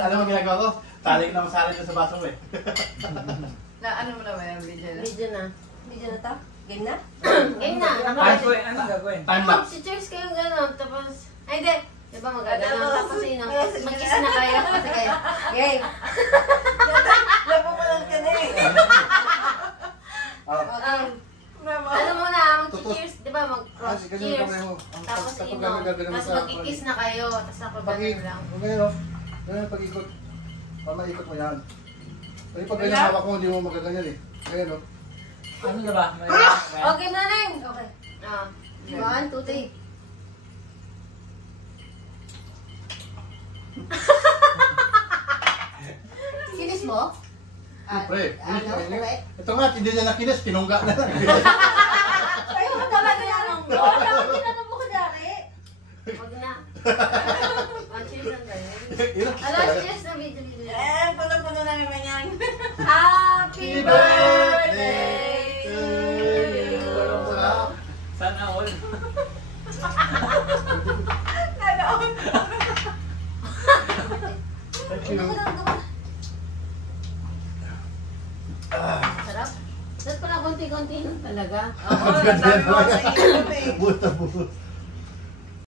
Alam mo ginagawa ko? Tali ko na masali sa baso mo eh. Ano mo na ba yung video na? Video na. Video na to? Game na? Game na. Ano gagawin? Time lapse. Si Cheers kayong gano'n, tapos... Ay, hindi. Diba magagano'n? Tapos yun, mag-kiss na kayo. Sige, game. Napupunan ka na eh. Ano muna, mag-cheers, di ba? Mag-cheers. Tapos inom. Tapos mag-kiss na kayo. Tapos ako gano'n lang. Ganyan pag-ikot. Pamaikot mo yan. Pero pag ganyan hawak mo, hindi mo magaganyan eh. Ganyan o. Ano na ba? Okay na lang. Okay. 1, 2, 3. Kinis mo? Siyempre. Okay. Ito nga, hindi niya nakinis, tinungga na lang. Ayaw mo talaga yan. Oo, tinanong mo ka dali. Wag na. Cheers lang tayo. Ilang Ano, cheers na video. Puno-puno na naman yan. Happy birthday to you. Sana all. Thank you. Sarap. Dapat pala konti-konti lang talaga. Oo, natalo ako sa ilog eh. Buta-buta.